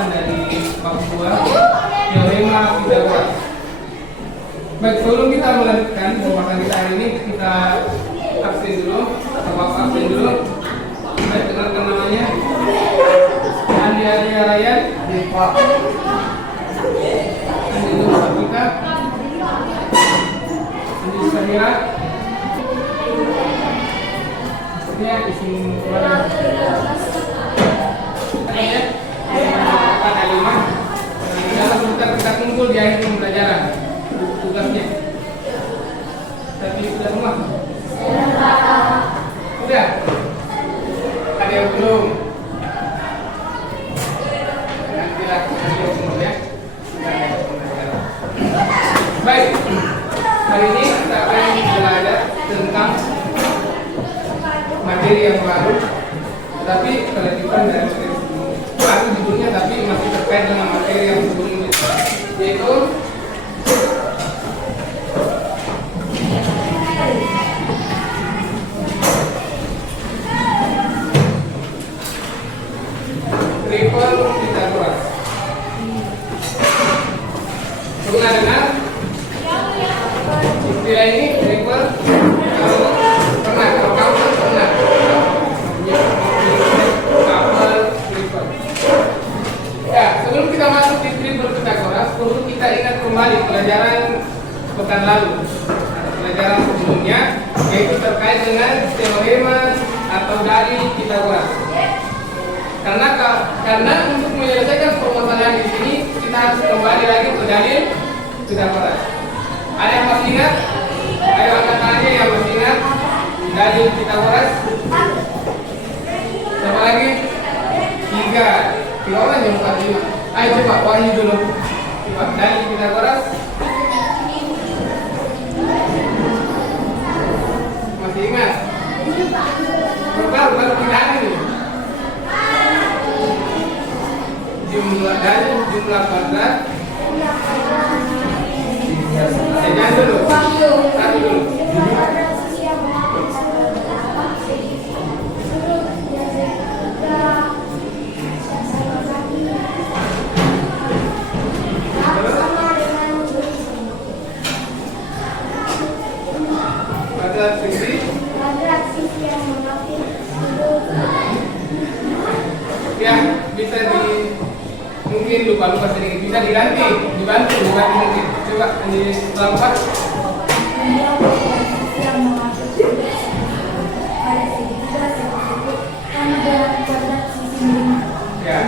pembahasan dari bab 2 teorema Pythagoras. Baik, sebelum kita melanjutkan pembahasan kita hari ini, kita absen dulu atau absen dulu. Baik, kenalkan namanya. Andi Arya Ryan. Andi Nur Sapika. Andi Sahira. Ini isi keluarga. Ada 5. Dalam sebentar kita kumpul di akhir pembelajaran tugasnya. Tapi sudah semua? Sudah? Ada yang belum? Nantilah semua ya. Baik, hari ini kita akan belajar tentang materi yang baru, tetapi kelanjutan dari materi sebelumnya. Baru judulnya tapi masih terkait dengan materi yang sebelumnya, yaitu triple Pythagoras. Pernah dengar istilah ini triple? Pernah, kalau kamu pernah. Ya, sebelum kita masuk di triple Pythagoras, perlu kita ingat kembali pelajaran pekan lalu, pelajaran sebelumnya, yaitu terkait dengan teorema atau dalil Pythagoras. Karena untuk menyelesaikan permasalahan di sini, kita harus kembali lagi ke dalil Pythagoras. Ada yang masih ingat? Ayo angkat tangannya yang masih ingat dalil Pythagoras. Siapa lagi? 3 orang yang bukan 5. Ayo coba Wahyu dulu. Coba dalil Pythagoras. Masih ingat? Baru kita ini. Jumlah dalil jumlah kuadrat. Jangan dulu. Satu dulu. Ya, bisa mungkin lupa sedikit, bisa dibantu mungkin. Coba di lompat. Ya,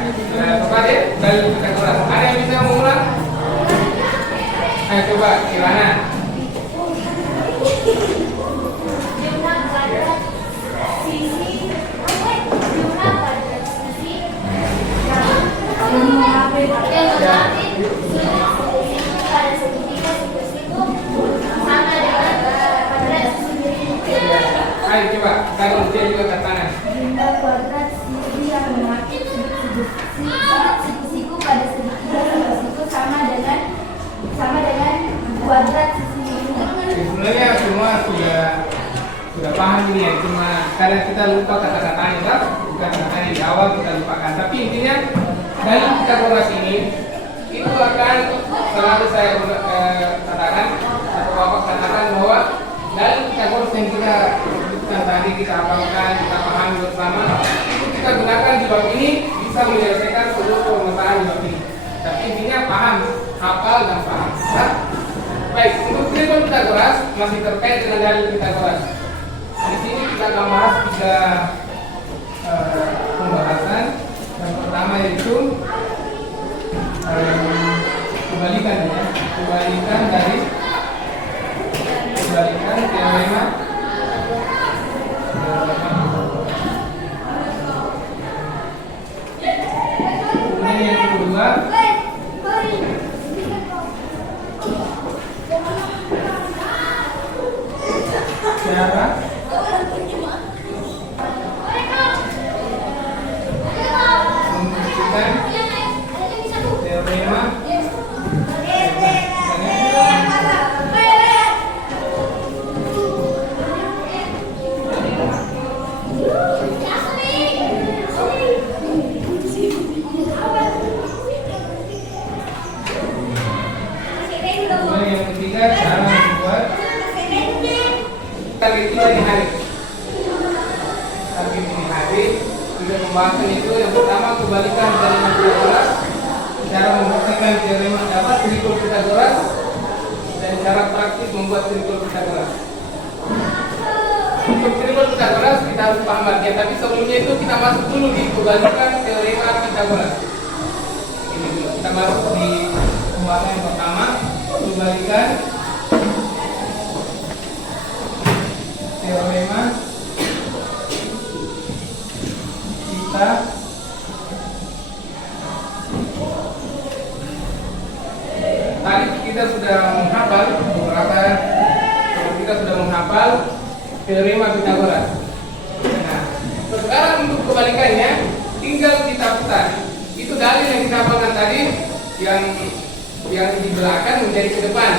coba deh dalil Pythagoras. Ada yang bisa mengulang? Ayo coba, gimana? Ayo coba, kalau dia juga ke tangan. Jumlah kuadrat sisi yang memakai siku-siku pada segitiga siku-siku sama dengan kuadrat sisi ini. Sebenarnya semua sudah paham ini ya, cuma kadang kita lupa kata-katanya, kan? Bukan kata-katanya di awal kita lupakan. Tapi intinya dalam Pythagoras ini itu akan selalu saya katakan atau Bapak katakan bahwa dalam Pythagoras yang kita tadi kita hafalkan, kita pahami bersama, itu kita gunakan di bab ini bisa menyelesaikan seluruh permasalahan di bab ini. Tapi intinya paham, hafal dan paham. Nah, baik, untuk triple Pythagoras masih terkait dengan dalil Pythagoras. Di sini kita akan bahas 3 pembahasan. Yang pertama yaitu kebalikan teorema. Kemudian yang kedua cara membuktikan teorema. segitiga cara membuat target kita di hari. Target ini hari sudah pembahasan itu. Yang pertama, kebalikan teorema Pythagoras, cara membuktikan teorema dapat trikul Pythagoras, dan cara praktis membuat trikul Pythagoras. Untuk trikul Pythagoras kita harus paham artinya, tapi sebelumnya itu kita masuk dulu di kebalikan teorema Pythagoras. Ini dulu kita masuk di pembahasan yang pertama, kebalikan teorema kita tadi kita sudah menghafal beberapa, kita sudah menghafal teorema Pythagoras. Nah, sekarang untuk kebalikannya tinggal kita putar. Itu dalil yang kita hafalkan tadi, yang di belakang menjadi ke depan.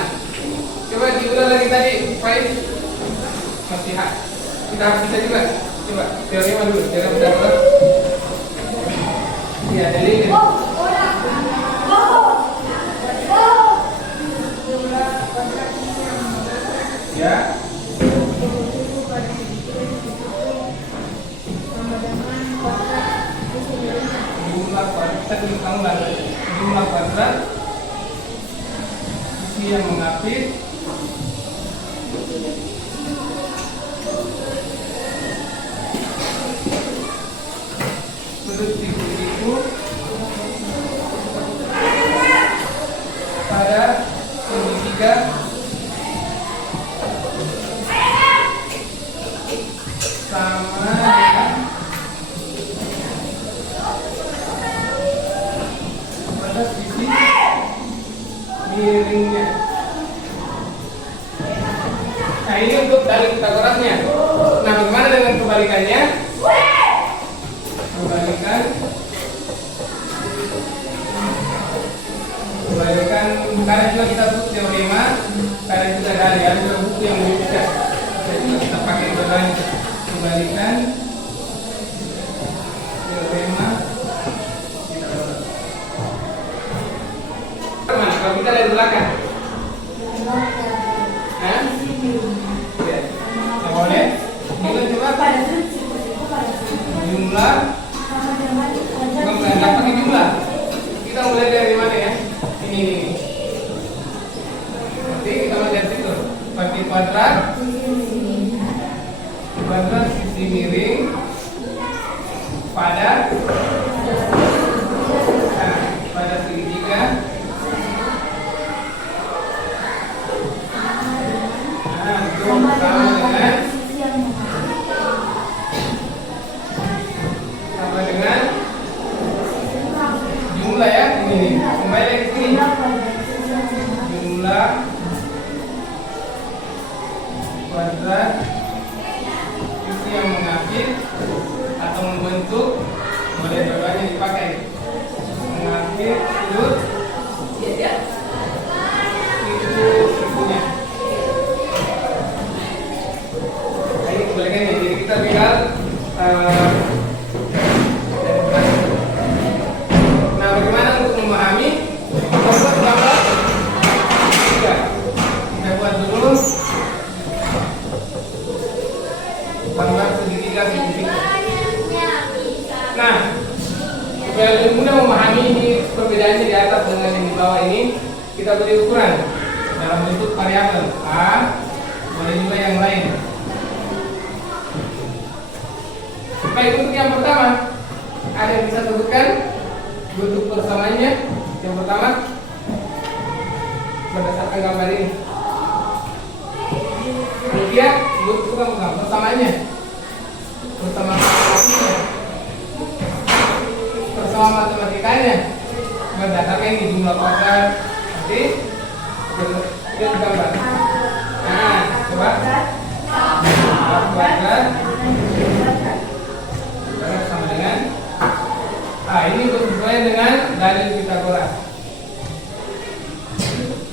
Coba diulang lagi tadi, Faiz. Masih kita bisa juga. Coba teorema dulu, teorema Pythagoras. Ya, dalil. Ya. Jumlah kuadrat, kita tuliskan lagi. Jumlah kuadrat sisi yang mengapit sudut siku pada segitiga sama dengan pada sisi miringnya. Nah, ini untuk dalil Pythagorasnya. Nah, bagaimana dengan kebalikannya? Kebalikan karena juga kita sebut teorema, karena juga ada buku yang bisa kita pakai berbagai kebalikan teorema Pythagoras. Mana? Kalau kita dari belakang, ya, boleh. Kita coba jumlah. Bukan pakai jumlah. Kita mulai dari mana ya? Ini. Oke, kita mulai dari situ. Pakai kuadrat sisi miring pada segitiga sama dengan jumlah ya. Ini kembali lagi ke sini. Jumlah kuadrat sisi yang mengapit atau membentuk, boleh dua-duanya dipakai. Mengapit sudut sikunya. Nah, ini kebalikannya. Jadi kita tinggal bagaimana untuk memahami? Kita buat dulu gambar segitiga segitiga. Nah, supaya lebih mudah memahami ini perbedaannya di atas dengan yang di bawah ini, kita beri ukuran dalam bentuk variabel A, boleh juga yang lain. Baik, untuk yang pertama, ada yang bisa sebutkan bentuk persamaannya? Yang pertama, berdasarkan gambar ini. Kemudian, bukan persamaannya. Bersama matematikanya. Bersama matematikanya. Berdasarkan ini jumlah kuadrat. Nanti, kita gambar. Nah, coba. Kuadrat sama dengan ini bersesuaian dengan dalil Pythagoras.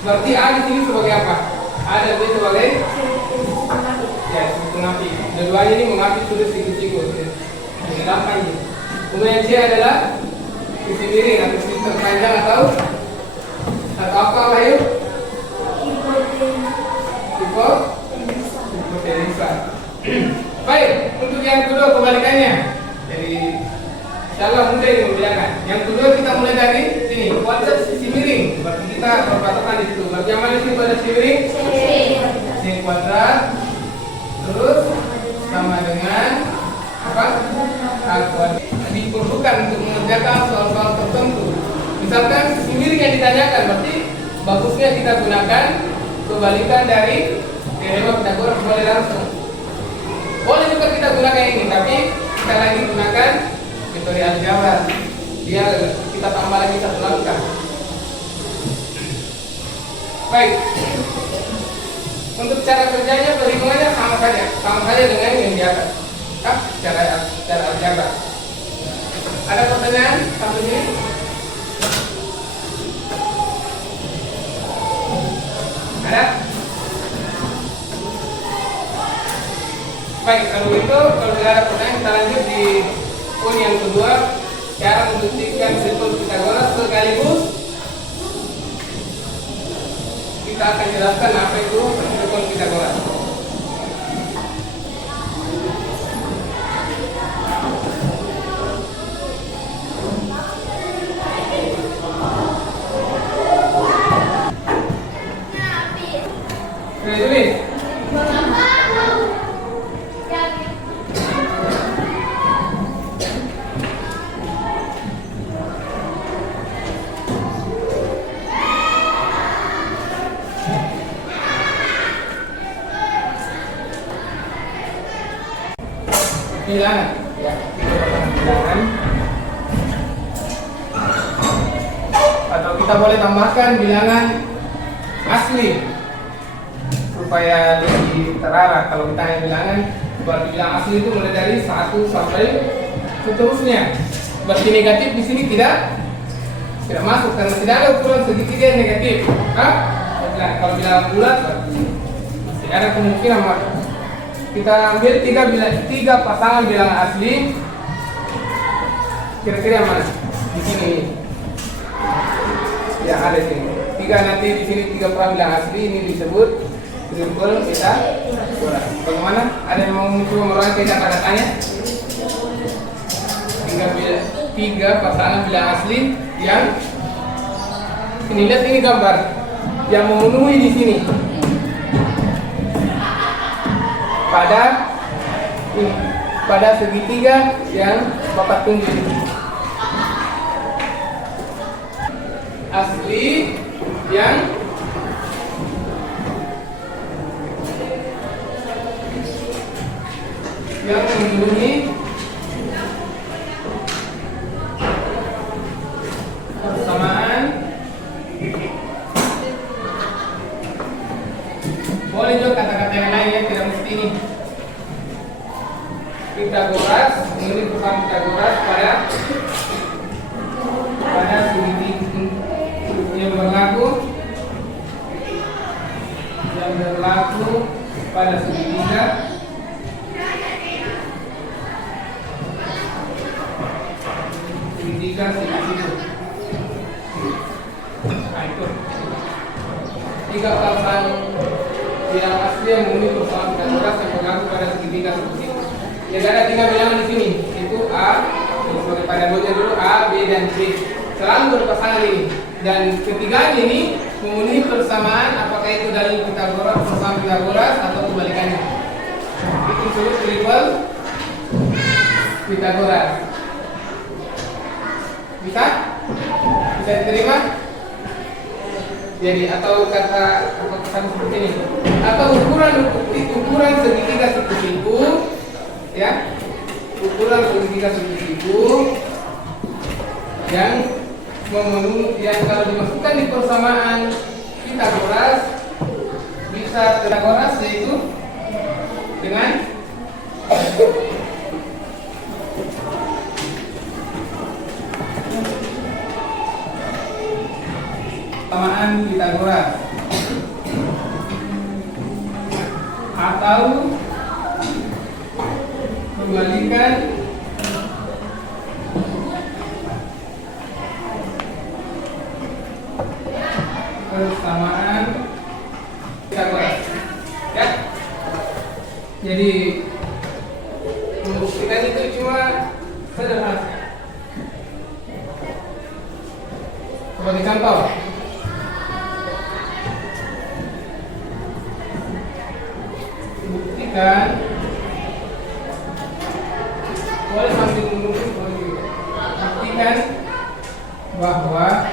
Berarti A di sini sebagai apa? A dan B sebagai ya, pengapit. Dua-duanya ini mengapit sudut siku-siku. Ini gampang ini. Kemudian C adalah sisi miring atau sisi terpanjang atau apa, Wahyu? hipotenusa. Baik, untuk yang kedua kebalikannya. Jadi insyaallah mudah ini membedakan. Yang kedua kita mulai dari sini, kuadrat sisi miring. Berarti kita berpatokan di situ. Berarti yang mana sih kuadrat sisi miring? Sin kuadrat. Terus sama dengan apa? A kuadrat. Diperlukan untuk mengerjakan soal-soal tertentu. Misalkan sisi miring yang ditanyakan, berarti bagusnya kita gunakan kebalikan dari teorema Pythagoras. Boleh langsung. Boleh juga kita gunakan ini, tapi kita lagi gunakan metode aljabar. Dia kita tambah lagi satu langkah. Baik. Untuk cara kerjanya perhitungannya sama saja dengan yang di atas. Cara aljabar. Ada pertanyaan sampai sini? Ada? Baik, kalau tidak ada pertanyaan, kita lanjut di poin yang kedua, cara membuktikan simbol Pythagoras sekaligus kita akan jelaskan apa itu simbol Pythagoras. Sudah tulis? Bilangan, ya, bilangan. Atau kita boleh tambahkan bilangan asli supaya lebih terarah. Kalau kita hanya bilangan, berarti bilangan asli itu mulai dari 1 sampai seterusnya. Berarti negatif di sini tidak masuk karena tidak ada ukuran segitiga yang negatif. Kalau bilangan bulat berarti masih ada kemungkinan masuk. Kita ambil tiga pasangan bilangan asli. Kira-kira yang mana? Di sini. Ya, ada di sini. Nanti di sini 3 perang bilangan asli, ini disebut triple Pythagoras. Bagaimana? Ada yang mau mencoba merangkai kata-katanya? 3 pasangan bilangan asli yang ini, lihat ini gambar yang memenuhi di sini. Pada segitiga yang Bapak tunjuk ini. Asli yang memenuhi persamaan. Boleh juga kata-kata yang lain ya, tidak mesti ini. Pythagoras, ini persamaan Pythagoras pada segitiga yang berlaku pada segitiga segitiga. Nah, itu 3 pasangan yang asli yang memenuhi persamaan Pythagoras yang berlaku pada segitiga seperti itu. Ya, ada 3 bilangan di sini, itu A, sebagai pada dua dulu A, B dan C. Selalu berpasangan ini. Dan ketiganya ini memenuhi persamaan, apakah itu dari Pythagoras, persamaan Pythagoras atau kebalikannya. Itu disebut triple Pythagoras. Bisa diterima? Jadi atau kata seperti ini. Atau ukuran segitiga sekusiku, ya. Ukuran segitiga sekusiku yang kalau dimasukkan di persamaan Pythagoras bisa Pythagoras, yaitu dengan persamaan Pythagoras atau kebalikan persamaan Pythagoras. Jadi membuktikan itu cuma sederhana. Sebagai contoh, buktikan, boleh sambil menunggu, boleh juga. Buktikan bahwa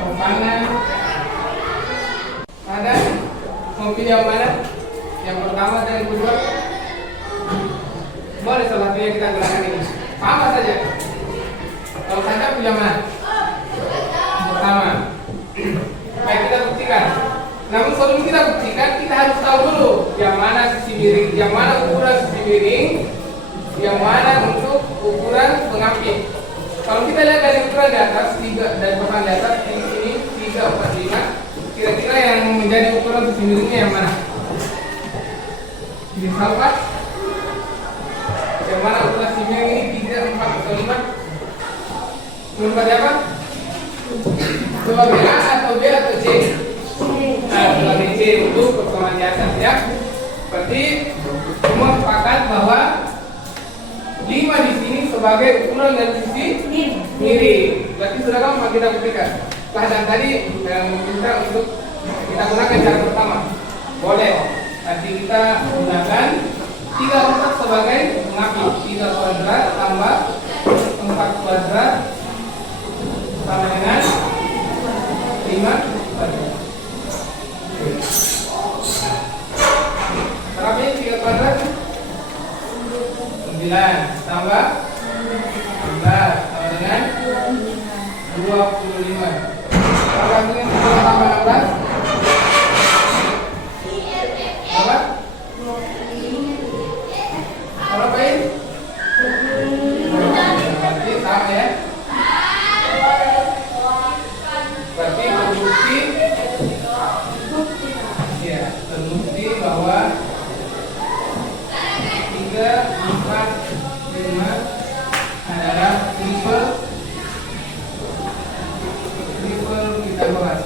pertanyaan ada, mau pilih yang mana? Yang pertama dan yang kedua, boleh salah satunya kita gunakan ini. Apa saja? Kalau saja pilih yang mana? Pertama. Baik, kita buktikan. Namun sebelum kita buktikan, kita harus tahu dulu yang mana sisi miring, yang mana ukuran sisi miring, yang mana untuk ukuran pengapit. Kalau kita lihat dari ukuran di atas, 3 dari papan di atas, di sini 3, 4, 5. Kira-kira yang menjadi ukuran sisi miringnya yang mana? Bisa tahu Pak? Yang mana ukuran sisi miring ini 3, 4, atau 5? Menurut siapa? Sebagai A atau B atau C? Nah, sebagai C untuk persamaan di atas ya. Berarti semua sepakat bahwa 5 di sini sebagai ukuran dari sisi miring. Berarti sudah gampang kita buktikan. Setelah dan tadi meminta untuk kita gunakan cara pertama. Boleh. Nanti kita gunakan 3 4 sebagai pengapit. 3 kuadrat tambah 4 kuadrat sama dengan 5 kuadrat. Berapa ini 3 kuadrat? 9 tambah 11 sama dengan 25. Berapa ini 10 tambah 16? Berapa? Berapa ini? Berarti sama ya. Berarti terbukti ya, terbukti bahwa 3, 4, 5 adalah triple Pitagoras.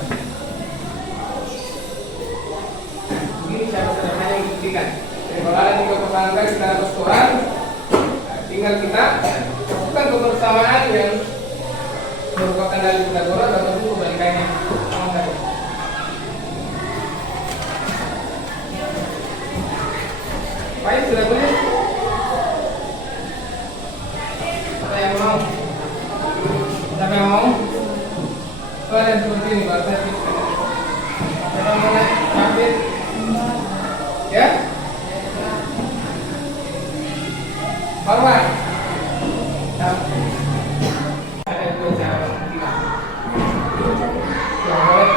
Ini cara sederhana yang dibuktikan. Jadi kalau ada 3 persamaan kita dapat koran, tinggal kita lakukan kebersamaan yang merupakan dari Pitagoras atau kebalikannya sama saja. Baik, sudah boleh. Siapa yang mau? Siapa yang mau? Soalnya seperti ini, Pak. Siapa mau ngambil? Ya? Hormat. Ada 2 cara membuktikan. Ya, boleh.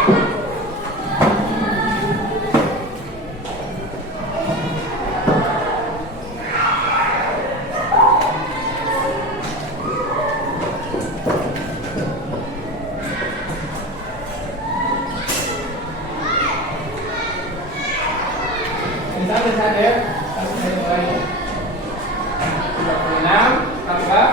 Misalnya saja, kasus saya mulai 36 tambah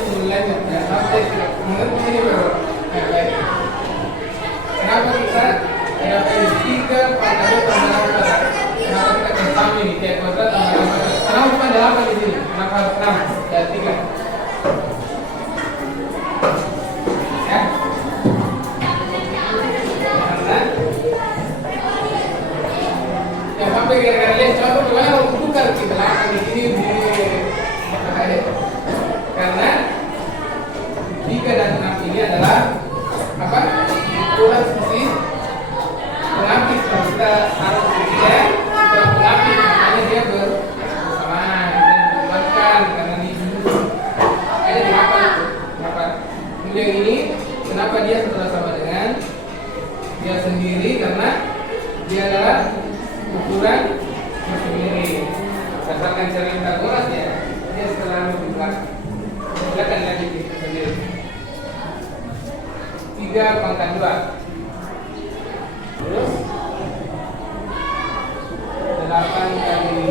9 ya, sampai menurut ini baru baik. adalah apa? Ukuran sisi pengapit. Kalau kita harus berbeda ukuran pengapit, makanya dia bersamaan. Dibuatkan karena ini ada di apa itu? Kenapa? Kemudian ini kenapa dia sama dengan dia sendiri? Karena dia adalah ukuran bersendiri. Berdasarkan cara Pitagoras ya, dia selalu buat. Silakan lagi sendiri. 3 pangkat 2. Terus 8 kali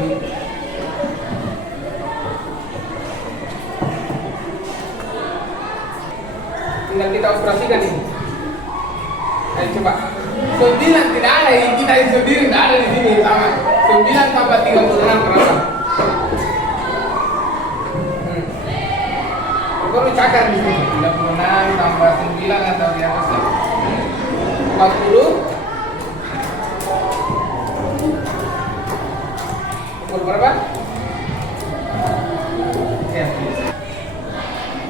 tinggal kita operasikan ini. Ayo coba. 9 tidak ada, kita sendiri tidak ada di sini sama. 9 tambah 36 berapa? Baru cakar di sini. 36 tambah 9 atau di atasnya 40. Pukul berapa? Ya.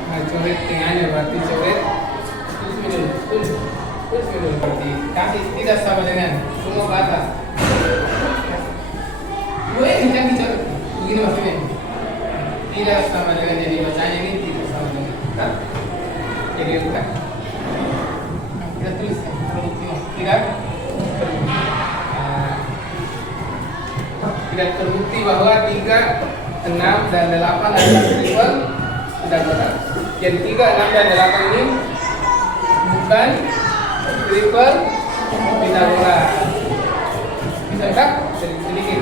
Nah, coret tengahnya berarti coret. Terus dulu berarti kaki tidak sama dengan semua ke atas. Gue kencang dicoret. Begini maksudnya. Tidak sama dengan jadi bacanya ini tidak sama dengan kan? Jadi bukan. Nah, kita tulis ya. Tidak. Tidak terbukti bahwa 3, 6 dan 8 adalah triple Pitagoras. Jadi 3, 6 dan 8 ini bukan triple Pitagoras. Bisa tak? Sedikit.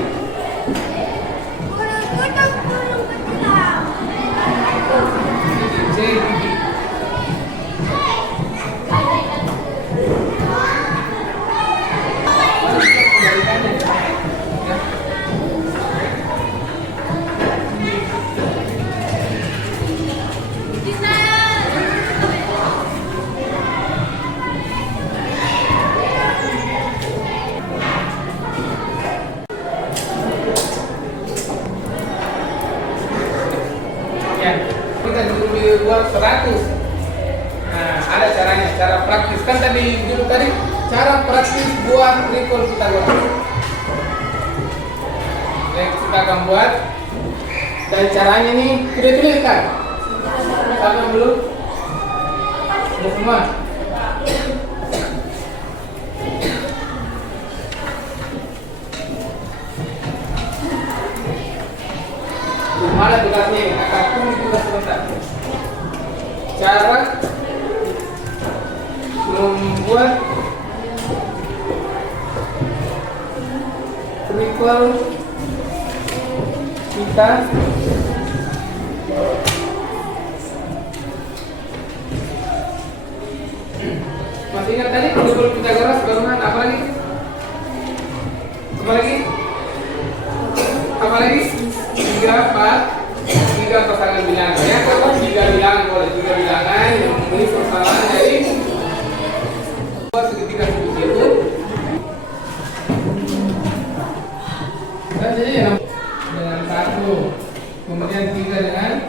Kita disuruh buat 100. Nah, ada caranya, cara praktis. Kan tadi cara praktis buat triple Pitagoras. Baik, kita akan buat. Dan caranya nih sudah tuliskan. Sama belum? Sudah semua. Mana tugasnya? Akan tulis tugas sebentar. Cara membuat triple Pitagoras. Masih ingat tadi triple Pitagoras barusan apa lagi? Apa lagi? Apa lagi? 3 pasangan bilangan ya, atau 3 bilangan boleh 3 bilangan yang memenuhi persamaan dari segitiga seperti itu. Dan jadi dengan 1, kemudian 3 dengan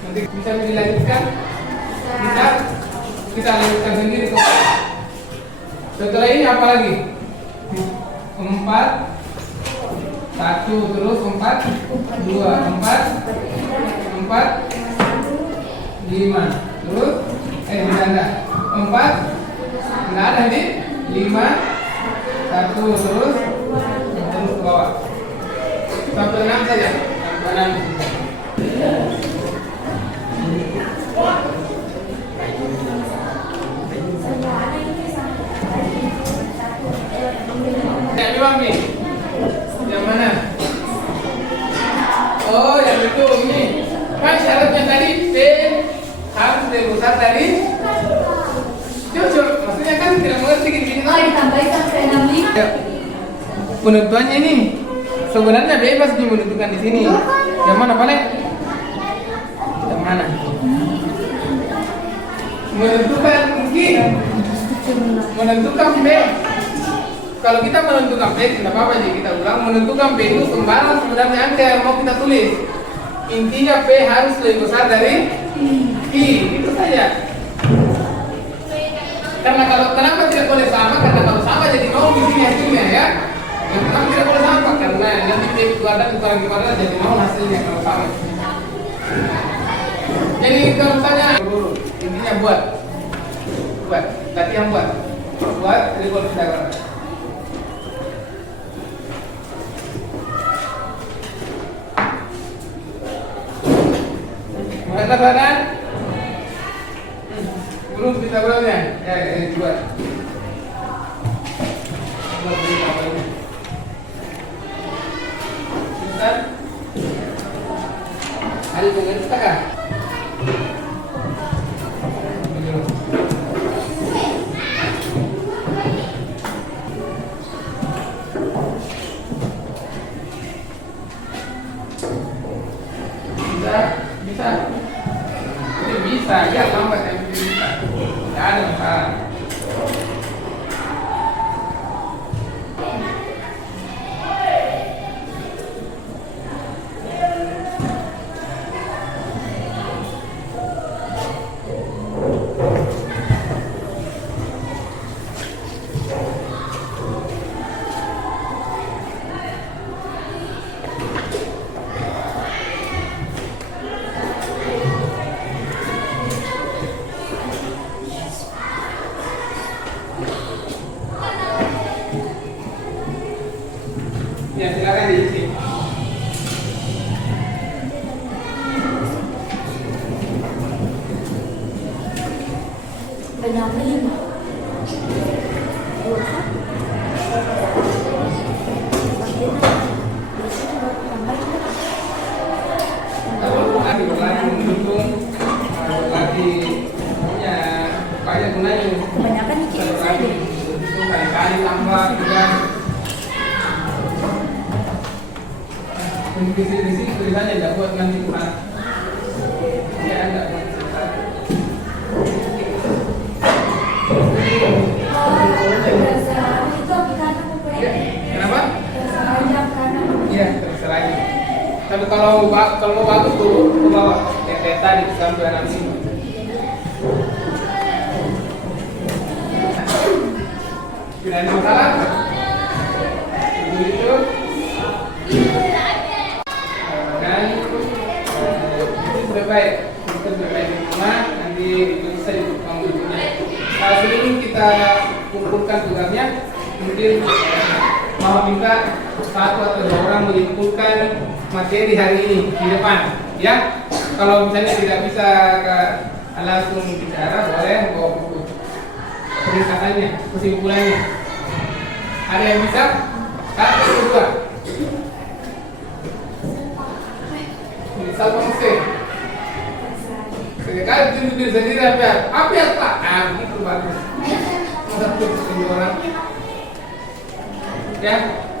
nanti bisa dilanjutkan, bisa kita lanjutkan sendiri kok. Setelah ini apa lagi? 4 1 terus 4 2 4 4 5 terus bercanda 4 nggak ada nih 5 1 terus ke bawah sampai 6 saja sampai 6. Ya memang nih yang mana? Oh, yang itu ini. Kan syaratnya tadi P harus lebih besar dari jujur. Maksudnya kan tidak mengerti gini. Oh, ditambahin sampai 65. Ya. Penentuannya ini sebenarnya bebas menentukan di sini. Yang mana paling? Yang mana? Menentukan mungkin. Menentukan P. Kalau kita menentukan P, tidak apa-apa jadi kita ulang. Menentukan P itu sembarang sebenarnya angka yang mau kita tulis. Intinya P harus lebih besar dari I. Itu Kamu tidak boleh sama karena nanti dia keluarkan gimana jadi mau hasilnya kalau sama. Jadi kalau misalnya dulu intinya buat latihan buat tripod Pythagoras. Mana badan? Belum Pythagorasnya ya buat. Ada dengan kita. Bisa, ya lambat yang bisa. Tidak ada masalah. Ya silakan diisi. Benang 5. Berlatih mendukung, berlatih punya banyak gunanya. Kebanyakan dikit saja. Itu kali-kali tambah juga. Visi tulisannya tidak buat nanti kemana. Ya tidak buat cerita. Kenapa? Iya, terserah aja. Tapi kalau mau bagus tuh bawa kayak tadi sampai anak sini. Tidak ada masalah. Itu. Dan itu sudah baik. Kita sudah baik di rumah. Nanti itu bisa dibuka bentuknya. Sebelum kita kumpulkan tugasnya, mungkin mau minta satu atau dua orang menyimpulkan materi hari ini di depan, ya. Kalau misalnya tidak bisa langsung bicara, boleh bawa buku peringkatannya, kesimpulannya. Ada yang bisa? Satu, dua. Misal konsep. Sekali tunjuk sendiri apa ya Pak? Begitu bagus. Satu orang.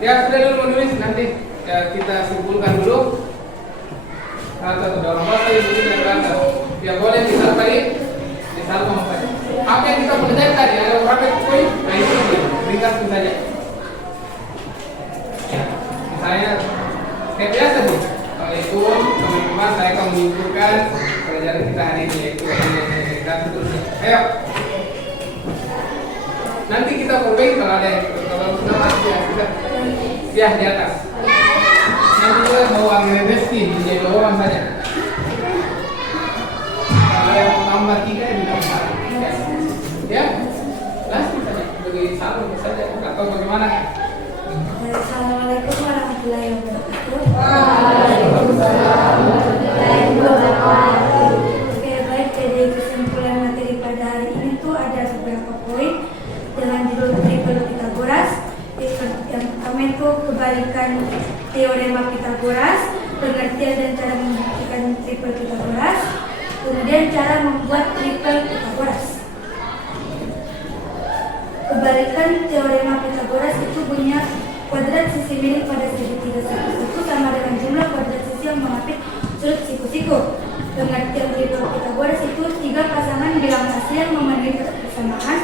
Ya sudah dulu menulis nanti ya, kita simpulkan dulu. Atau dalam bahasa ibu kita berangkat. Ya boleh misal tadi, misal tadi. Apa yang kita pelajari tadi ada berapa poin? Nah itu ringkas saja. Misalnya kayak biasa nih. Assalamualaikum teman-teman, saya akan menyimpulkan pelajaran kita hari ini yaitu dan seterusnya. Ayo. Nanti kita perbaiki kalau ada kalau sudah masuk ya sudah. Ya di atas. Nanti kita mau ambil revisi menjadi orang saja. Kalau ada yang tambah 3 ya ditambah. Ya. Langsung saja bagi satu saja atau bagaimana? Assalamualaikum warahmatullahi wabarakatuh. Waalaikumsalam warahmatullahi wabarakatuh. Oke, baik. Jadi kesimpulan materi pada hari ini tuh ada beberapa poin dengan judul triple Pythagoras. Yang pertama itu kebalikan teorema Pythagoras, pengertian dan cara membuktikan triple Pythagoras, kemudian cara membuat triple Pythagoras. Kebalikan teorema Pythagoras itu punya kuadrat sisi miring pada segitiga siku-siku sama dengan jumlah kuadrat sisi yang mengapit sudut siku-siku. Pengertian triple Pythagoras itu 3 pasangan bilang asli yang memenuhi persamaan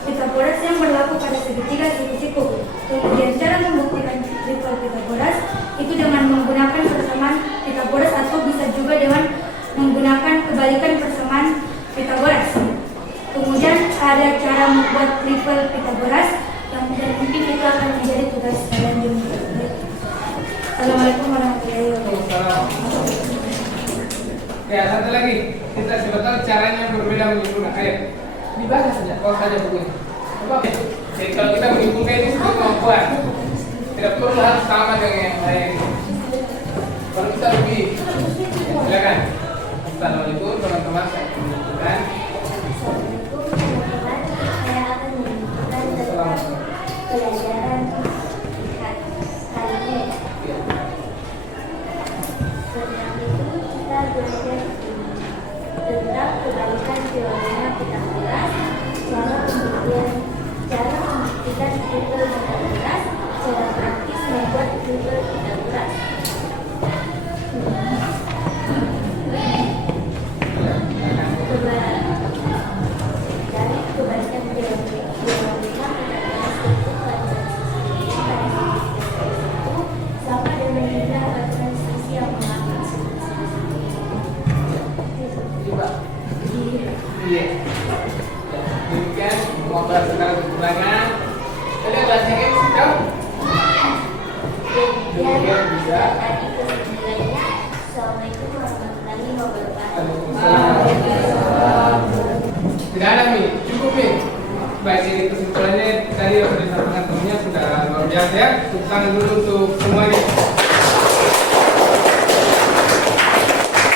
Pythagoras yang berlaku pada segitiga siku-siku. Kemudian cara membuktikan triple Pythagoras itu dengan menggunakan persamaan Pythagoras atau bisa juga dengan menggunakan kebalikan persamaan Pythagoras. Kemudian ada cara membuat triple Pythagoras yang mungkin itu akan menjadi tugas kalian di Ya, satu lagi. Kita sebutkan caranya berbeda menyimpulkan. Ayo, dibahas saja. Kalau saja begini. Coba. Jadi kalau kita menyimpulkan ini sebuah kemampuan. Tidak perlu harus sama dengan yang lain. Kalau kita lebih, silakan. Assalamualaikum teman-teman. Saya akan menyimpulkan. Assalamualaikum teman-teman. Saya akan menunjukkan tentang pelajaran kali ini. Setelah itu kita belajar tentang kebalikan teorema Pythagoras, cara membuktikan triple Pythagoras, cara praktis membuat triple Pythagoras. Dari kebalikan teorema Pythagoras itu sama dengan nilai batasan sisi yang mengambil Coba. Iya. Demikian mengobrol tentang kekurangan. Tadi ada yang sudah. Demikian bisa. Assalamualaikum warahmatullahi wabarakatuh. Tidak ada Mi, cukup Mi. Baik, jadi kesimpulannya tadi yang sudah disampaikan temannya sudah luar biasa ya. Tepuk tangan dulu untuk semuanya.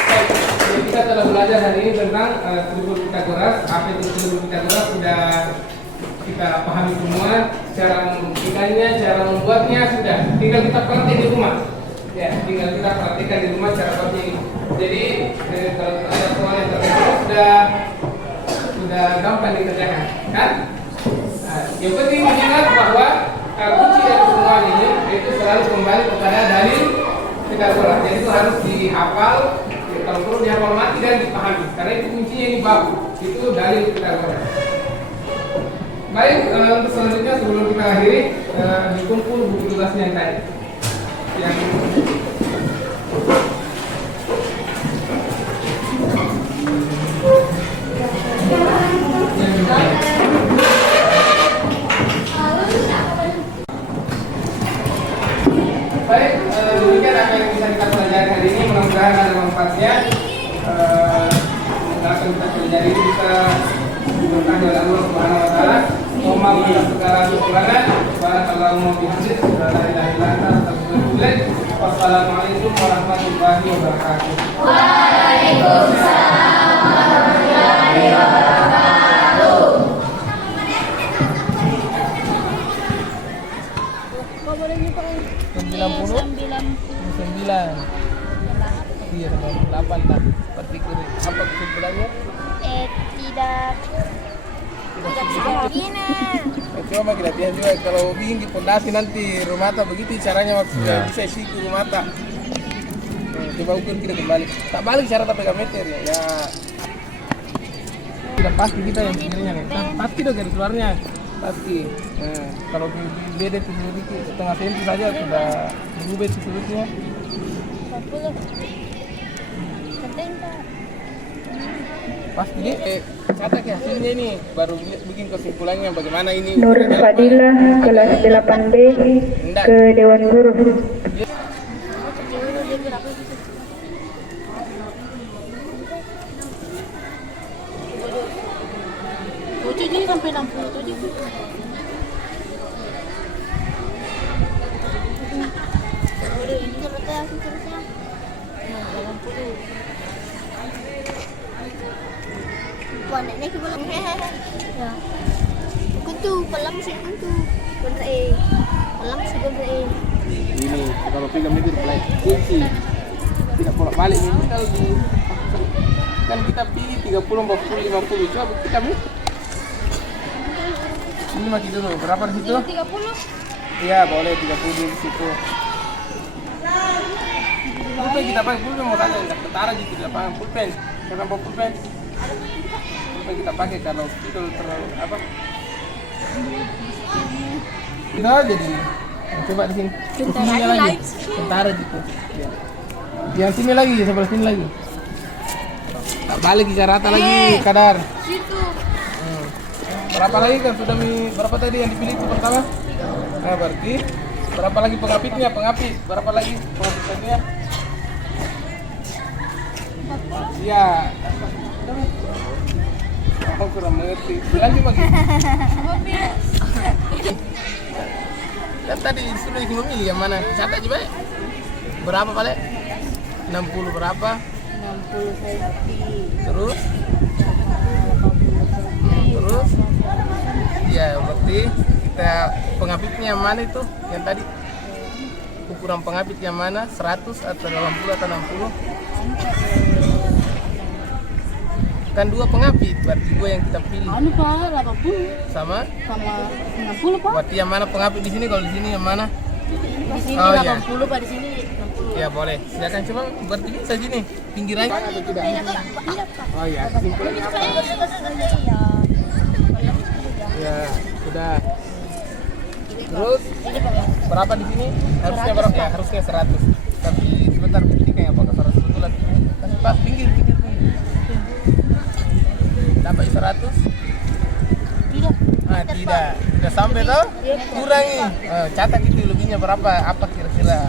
Baik, jadi kita telah belajar hari ini tentang triple Pythagoras. Apa itu triple Pythagoras sudah kita pahami semua. Cara membuktikannya, cara membuatnya sudah. Tinggal kita praktik di rumah. Ya, tinggal kita praktikkan di rumah cara buatnya ini. Jadi kalau ada soal yang tertentu sudah gampang dikerjakan, kan? Nah, yang penting ingat bahwa kunci dari semua ini itu selalu kembali kepada dalil Pythagoras. Jadi itu harus dihafal, kalau perlu dihafal mati dan dipahami. Karena itu kuncinya ini babu, itu dalil Pythagoras. Baik, untuk selanjutnya sebelum kita akhiri, dikumpul buku tugasnya yang tadi. Yang baik, demikian apa yang bisa kita pelajari hari ini. Mudah-mudahan ada manfaatnya. Akan kita pelajari ini bisa diberkahi oleh Allah Subhanahu Wa Taala. Mohon maaf atas segala kekurangan. Barakallahu fiikum. Wassalamualaikum warahmatullahi wabarakatuh. Waalaikumsalam warahmatullahi wabarakatuh. Kau boleh buka 90 9 iya 8 tak partikel apa kesimpulannya tidak sama gini. coba kita lihat juga kalau bikin di pondasi nanti rumah tak begitu caranya waktu bisa siku rumah tak coba ukur kita kembali tak balik cara tak pegang meter ya tidak pasti kita yang pikirnya nih pasti dong garis luarnya pasti kalau beda sedikit setengah senti saja sudah berubah sudutnya 40 pasti catat ya hasilnya ini baru bikin kesimpulannya bagaimana ini Nur Fadilah kelas 8B ke Dewan Guru. Jadi sampai 60 tadi. Udah ini seperti terusnya. 80. Waneknya ke belakang. Ya. Kuntu, pelam sih kuntu. Bener pelam sih bener ini kalau pegang meter mulai kunci tidak bolak balik ini kalau di kan kita pilih 30 40 50 coba kita nih ini mati dulu berapa di situ 30. iya boleh 30 di situ pulpen kita pakai pulpen mau tanya tidak ketara gitu tidak pakai pulpen karena bawa pulpen kita pakai kalau itu terlalu apa tidak jadi coba di sini sini lagi tentara gitu ya. Yang sini lagi sebelah sini lagi tak balik ke rata lagi kadar Situ. berapa lagi kan sudah berapa tadi yang dipilih itu pertama nah berarti berapa lagi pengapit berapa lagi pengapitannya 40. Iya. Aku kurang mengerti. Lagi bagi. Kan tadi sudah memilih yang mana? Catat aja baik. Berapa paling? 60 berapa? 60 cm. Terus? Terus? Iya, berarti kita pengapitnya yang mana itu? Yang tadi? Ukuran pengapit yang mana? 100 atau 80 atau 60? Kan dua pengapit, berarti dua yang kita pilih. Anu Pak, 80 Sama? sama 60 Pak. Berarti yang mana pengapit di sini? Kalau di sini yang mana? Di sini Oh, iya. 80 Pak, di sini 60. Ya boleh. Silakan coba berarti bisa sini. Pinggiran atau tidak? Oh ya, simpulnya apa? Ya, sudah. Terus berapa di sini? Harusnya berapa? Ya, harusnya 100. Tapi sebentar buktikan apakah 100 betulan. Pas pinggir. Dapat 100? Tidak. Ah, tidak sampai toh? Kurangi. Catat itu lebihnya berapa? Apa kira-kira?